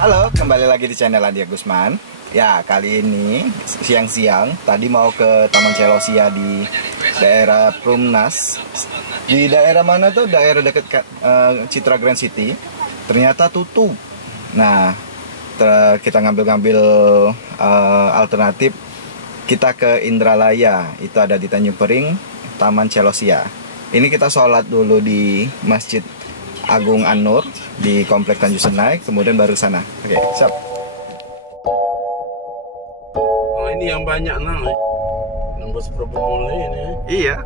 Halo, kembali lagi di channel Andi Agusman. Ya, kali ini siang-siang tadi mau ke Taman Celosia di daerah Perumnas. Di daerah mana tuh? Daerah dekat Citra Grand City. Ternyata tutup. Nah, kita ngambil-ngambil alternatif. Kita ke Indralaya, itu ada di Tanjung Pering, Taman Celosia. Ini kita sholat dulu di Masjid Agung An-Nur di Komplek Tanjung Senai, kemudian baru sana. Oke, siap. Oh, ini yang banyak nang. Nembus mulai ini. Iya.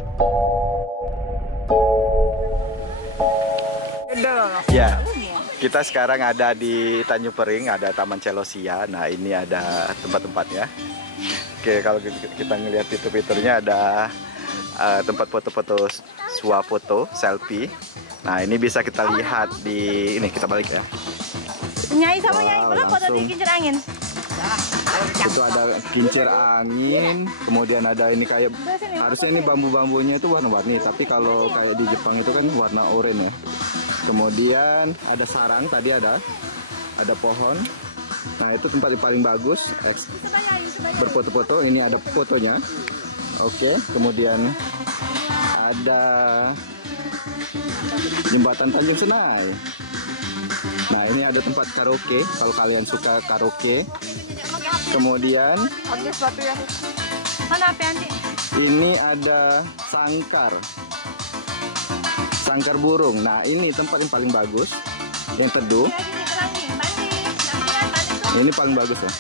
Ya, kita sekarang ada di Tanjung Pering, ada Taman Celosia. Nah, ini ada tempat-tempatnya. Oke, kalau kita ngelihat fitur-fiturnya ada tempat foto-foto, swafoto, selfie. Nah, ini bisa kita lihat di ini, kita balik ya. Nyai sama Nyai belum foto di kincir angin. Itu ada kincir angin, kemudian ada ini kayak harusnya ini bambu-bambunya itu warna-warni, tapi kalau kayak di Jepang itu kan warna oranye ya. Kemudian ada sarang, tadi ada pohon. Nah, itu tempat yang paling bagus berfoto-foto. Ini ada fotonya. Oke, kemudian ada Jembatan Tanjung Senai. Nah, ini ada tempat karaoke kalau kalian suka karaoke. Kemudian ini ada sangkar burung. Nah, ini tempat yang paling bagus, yang teduh. Ini paling bagus ya.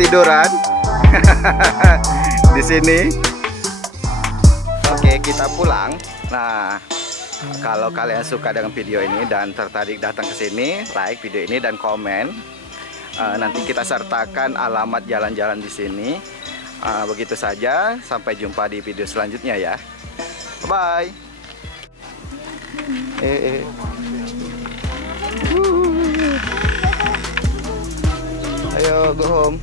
Tiduran di sini. Oke, kita pulang. Nah, kalau kalian suka dengan video ini dan tertarik datang ke sini, like video ini dan komen. Nanti kita sertakan alamat jalan-jalan di sini. Begitu saja, sampai jumpa di video selanjutnya ya. Bye. Ayo go home.